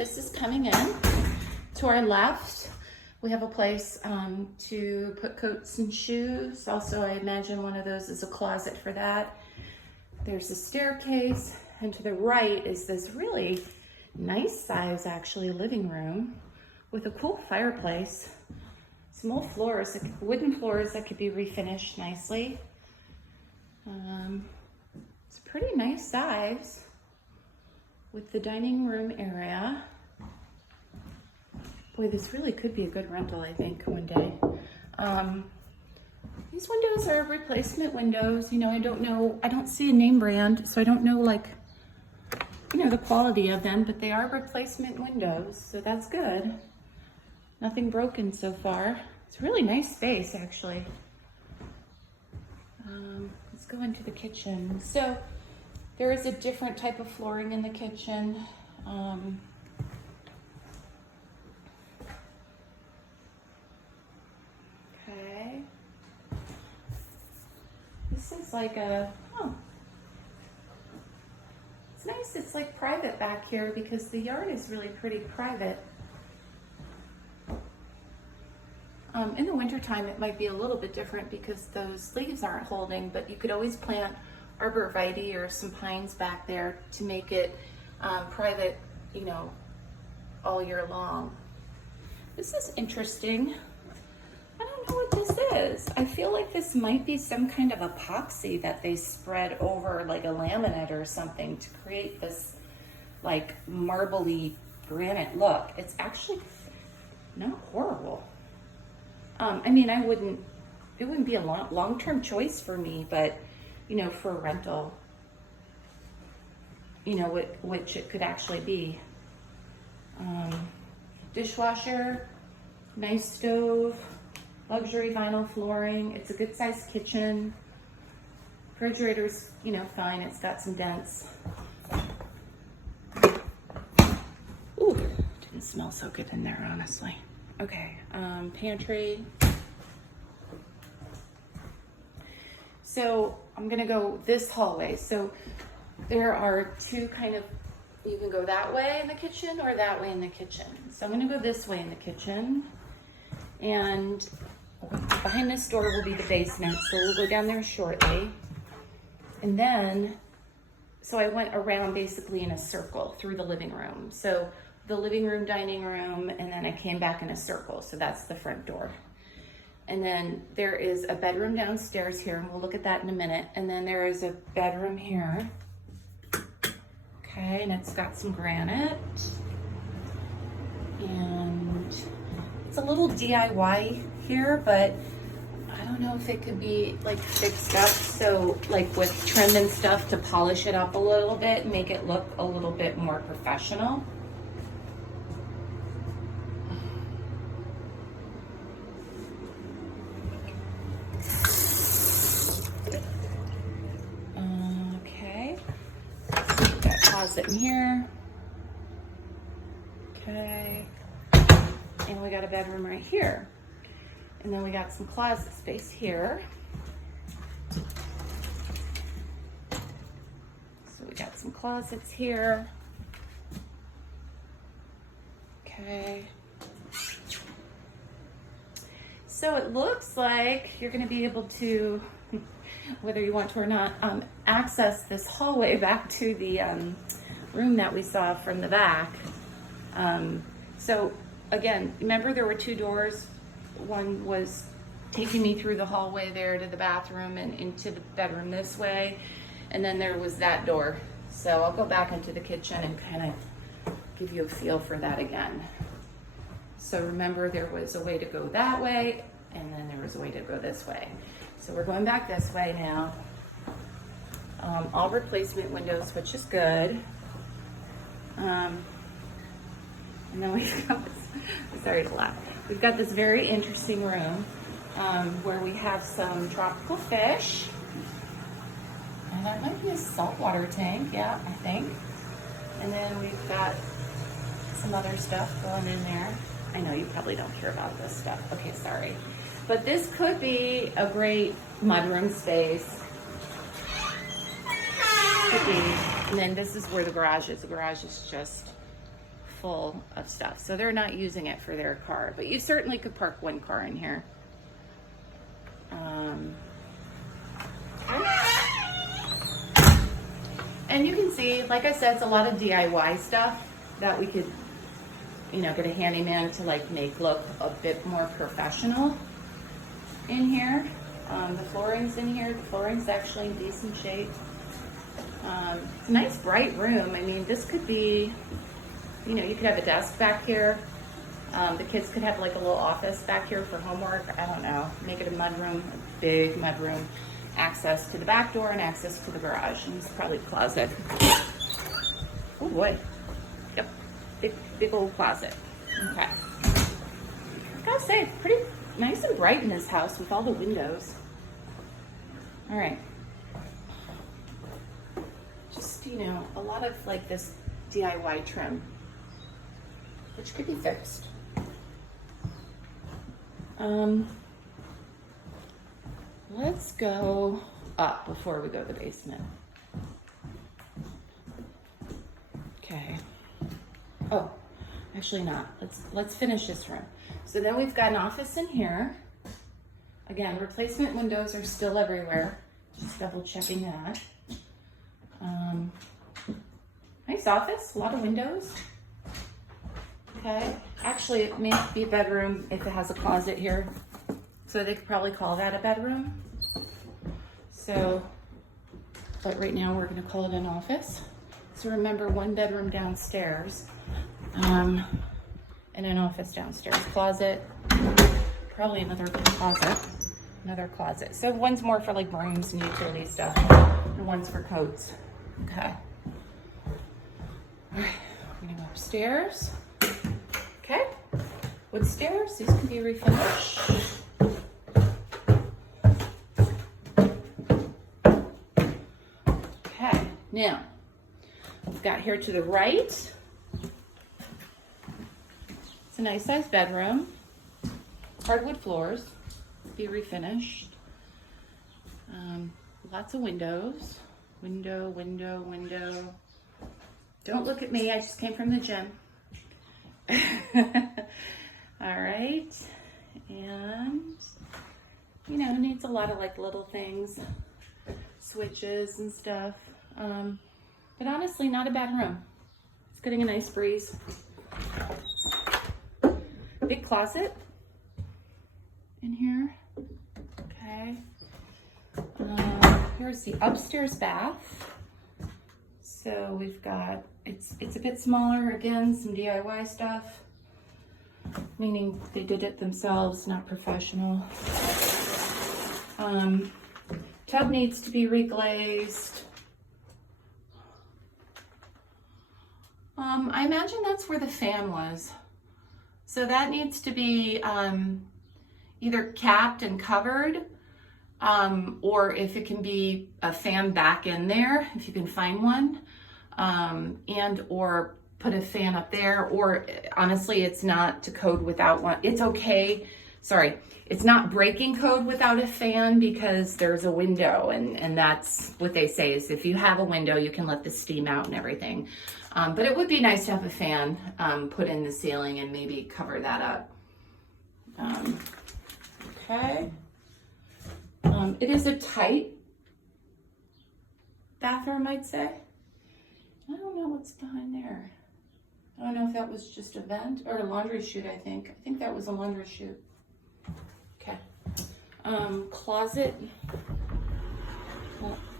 this is coming in. To our left, we have a place to put coats and shoes. Also, I imagine one of those is a closet for that. There's a staircase, and to the right is this really nice size, actually, living room with a cool fireplace. Some old floors, wooden floors that could be refinished nicely. It's a pretty nice size with the dining room area. Boy, this really could be a good rental, I think, one day. These windows are replacement windows. You know, I don't see a name brand, so I don't know, like, you know, the quality of them, but they are replacement windows, so that's good. Nothing broken so far. It's a really nice space, actually. Let's go into the kitchen. So there is a different type of flooring in the kitchen. Okay. This is like a, it's nice. It's like private back here because the yard is really pretty private. In the wintertime, it might be a little bit different because those leaves aren't holding, but you could always plant arborvitae or some pines back there to make it private, you know, all year long. This is interesting. I don't know what this is. I feel like this might be some kind of epoxy that they spread over like a laminate or something to create this like marbly granite look. It's actually not horrible. I mean, it wouldn't be a long-term choice for me, but, you know, for rental, you know, which it could actually be. Dishwasher, nice stove, luxury vinyl flooring. It's a good-sized kitchen. Refrigerator's, you know, fine. It's got some dents. Ooh, didn't smell so good in there, honestly. Okay, pantry. So I'm gonna go this hallway. So there are two kind of, you can go that way in the kitchen or that way in the kitchen. So I'm gonna go this way in the kitchen. And behind this door will be the basement. So we'll go down there shortly. And then, so I went around basically in a circle through the living room. So the living room, dining room, and then I came back in a circle. So that's the front door. And then there is a bedroom downstairs here, and we'll look at that in a minute. And then there is a bedroom here. Okay, and it's got some granite. And it's a little DIY here, but I don't know if it could be like fixed up. So like with trim and stuff to polish it up a little bit, make it look a little bit more professional. Closet in here. Okay. And we got a bedroom right here. And then we got some closet space here. So we got some closets here. Okay. So it looks like you're going to be able to, whether you want to or not, access this hallway back to the room that we saw from the back. So again, remember there were two doors. One was taking me through the hallway there to the bathroom and into the bedroom this way. And then there was that door. So I'll go back into the kitchen and kind of give you a feel for that again. So remember there was a way to go that way, and then there was a way to go this way. So we're going back this way now. All replacement windows, which is good. And then we've got this, sorry to laugh. We've got this very interesting room where we have some tropical fish. And that might be a saltwater tank, yeah, I think. And then we've got some other stuff going in there. I know you probably don't care about this stuff. Okay, sorry. But this could be a great mudroom space. Could be. And then this is where the garage is. The garage is just full of stuff. So they're not using it for their car, but you certainly could park one car in here. And you can see, like I said, it's a lot of DIY stuff that we could, you know, get a handyman to like make look a bit more professional in here. The flooring's in here. The flooring's actually in decent shape. It's a nice bright room. I mean, this could be, you know, you could have a desk back here. The kids could have like a little office back here for homework. I don't know. Make it a mudroom, a big mudroom. Access to the back door and access to the garage. And it's probably a closet. Oh boy. Yep. Big old closet. Okay. I gotta say, pretty nice and bright in this house with all the windows. All right. Just, you know, a lot of like this DIY trim, which could be fixed. Let's go up before we go to the basement. Okay. Oh, actually not. Let's finish this room. So then we've got an office in here. Again, replacement windows are still everywhere. Just double checking that. Nice office, a lot of windows. Okay. Actually, it may be a bedroom if it has a closet here. So they could probably call that a bedroom. So, but right now we're gonna call it an office. So remember, one bedroom downstairs, and an office downstairs. Closet, probably another closet. So one's more for like brooms and utility stuff, and one's for coats. Okay. All right, we're gonna go upstairs. Okay, wood stairs, these can be refinished. Okay, now, we've got here to the right, it's a nice sized bedroom, hardwood floors, be refinished, lots of windows, window. Don't look at me, I just came from the gym. All right, and you know, needs a lot of like little things, switches and stuff, but honestly not a bad room. It's getting a nice breeze. Big closet in here. Okay, here's the upstairs bath. So we've got, it's a bit smaller, again, some DIY stuff, meaning they did it themselves, not professional. Tub needs to be reglazed. I imagine that's where the fan was. So that needs to be either capped and covered, or if it can be a fan back in there, if you can find one, and or put a fan up there, or honestly, it's not to code without one. It's okay. Sorry, it's not breaking code without a fan because there's a window, and that's what they say is if you have a window, you can let the steam out and everything. But it would be nice to have a fan put in the ceiling and maybe cover that up. Okay. It is a tight bathroom, I'd say. I don't know what's behind there. I don't know if that was just a vent or a laundry chute, I think. I think that was a laundry chute. Okay. Closet,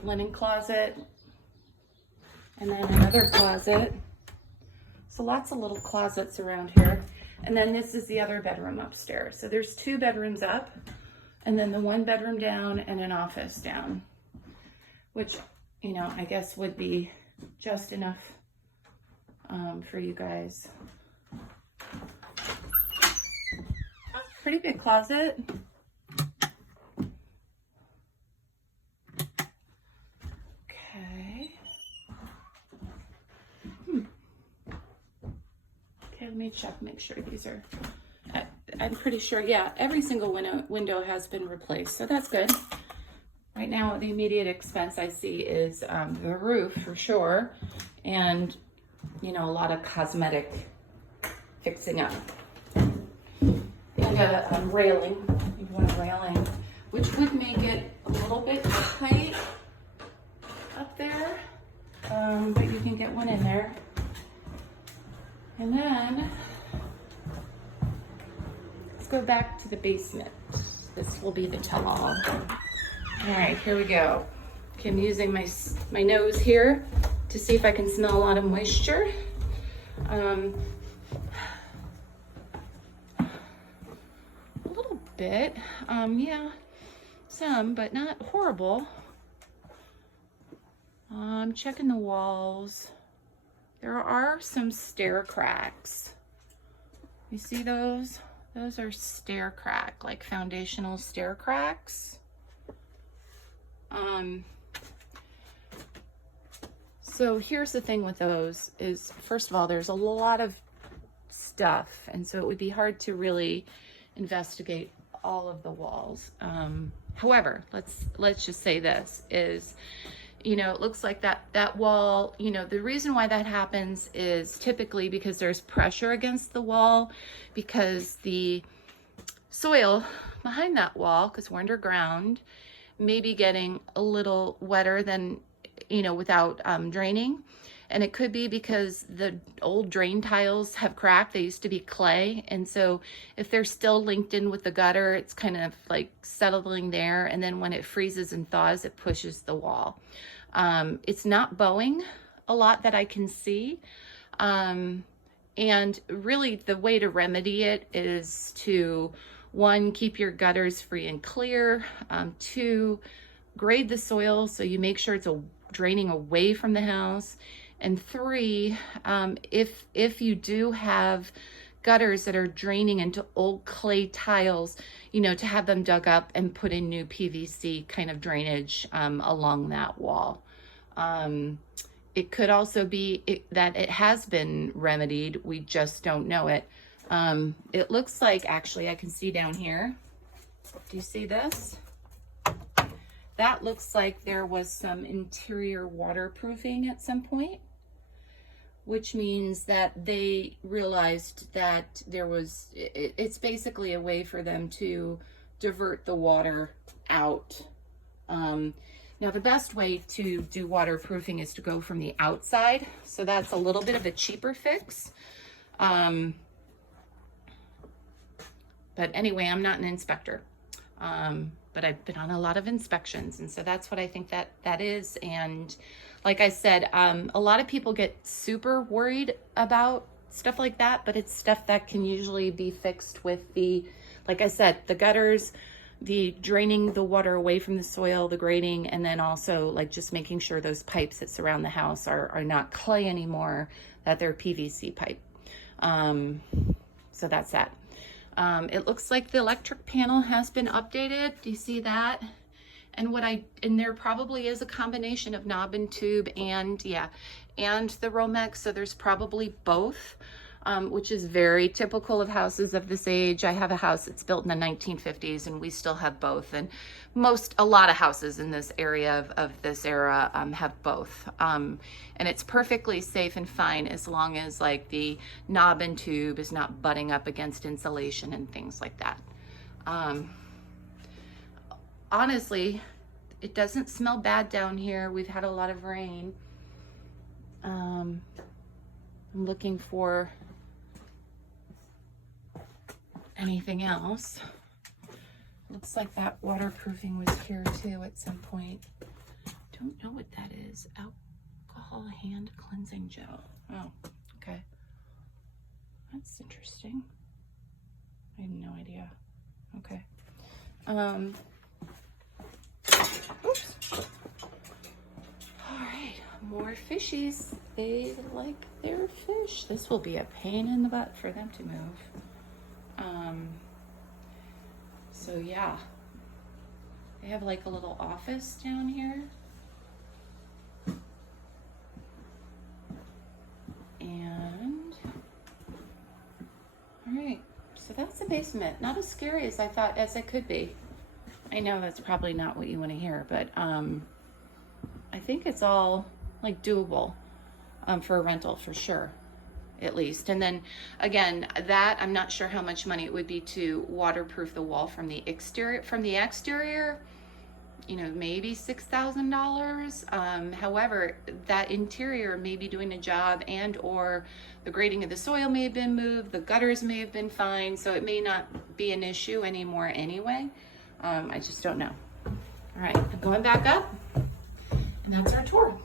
linen closet, and then another closet. So lots of little closets around here. And then this is the other bedroom upstairs. So there's two bedrooms up, and then the one bedroom down and an office down, which, you know, I guess would be just enough for you guys. Pretty big closet. Okay. Okay, let me check, make sure these are, I'm pretty sure, yeah, every single window has been replaced, so that's good. Right now, the immediate expense I see is the roof for sure, and, you know, a lot of cosmetic fixing up. And a railing. You want a railing, which would make it a little bit tight up there, but you can get one in there. And then let's go back to the basement. This will be the tell-all. All right, here we go. Okay, I'm using my nose here to see if I can smell a lot of moisture. A little bit, yeah, some, but not horrible. I'm checking the walls. There are some stair cracks. You see those? Those are stair crack, like foundational stair cracks. So here's the thing with those is, first of all, there's a lot of stuff, and so it would be hard to really investigate all of the walls. However, let's just say this is, you know, it looks like that wall, you know, the reason why that happens is typically because there's pressure against the wall, because the soil behind that wall, because we're underground, may be getting a little wetter than, you know, without draining. And it could be because the old drain tiles have cracked. They used to be clay. And so if they're still linked in with the gutter, it's kind of like settling there. And then when it freezes and thaws, it pushes the wall. It's not bowing a lot that I can see. And really the way to remedy it is to, one, keep your gutters free and clear. Two, grade the soil so you make sure it's draining away from the house. And three, if you do have gutters that are draining into old clay tiles, you know, to have them dug up and put in new PVC kind of drainage along that wall. It could also be that it has been remedied. We just don't know it. It looks like, actually, I can see down here. Do you see this? That looks like there was some interior waterproofing at some point, which means that they realized that there was, it's basically a way for them to divert the water out. Now the best way to do waterproofing is to go from the outside. So that's a little bit of a cheaper fix. But anyway, I'm not an inspector. But I've been on a lot of inspections, and so that's what I think that is. And like I said, a lot of people get super worried about stuff like that, but it's stuff that can usually be fixed with the, like I said, the gutters, the draining the water away from the soil, the grading, and then also like just making sure those pipes that surround the house are not clay anymore, that they're PVC pipe. So that's that. It looks like the electric panel has been updated. Do you see that? And there probably is a combination of knob and tube and the Romex. So there's probably both, which is very typical of houses of this age. I have a house that's built in the 1950s and we still have both. And a lot of houses in this area of this era have both. And it's perfectly safe and fine as long as like the knob and tube is not butting up against insulation and things like that. Honestly, it doesn't smell bad down here. We've had a lot of rain. I'm looking for anything else. Looks like that waterproofing was here too at some point. Don't know what that is. Alcohol hand cleansing gel. Oh, okay. That's interesting. I have no idea. Okay. Oops. All right, more fishies. They like their fish. This will be a pain in the butt for them to move. So yeah, they have like a little office down here. And, all right, so that's the basement. Not as scary as I thought as it could be. I know that's probably not what you want to hear, but I think it's all like doable for a rental for sure. at least. And then again, that I'm not sure how much money it would be to waterproof the wall from the exterior. You know, maybe $6,000. However, that interior may be doing a job, and or the grading of the soil may have been moved, the gutters may have been fine, so it may not be an issue anymore anyway. I just don't know. All right, I'm going back up, and that's our tour.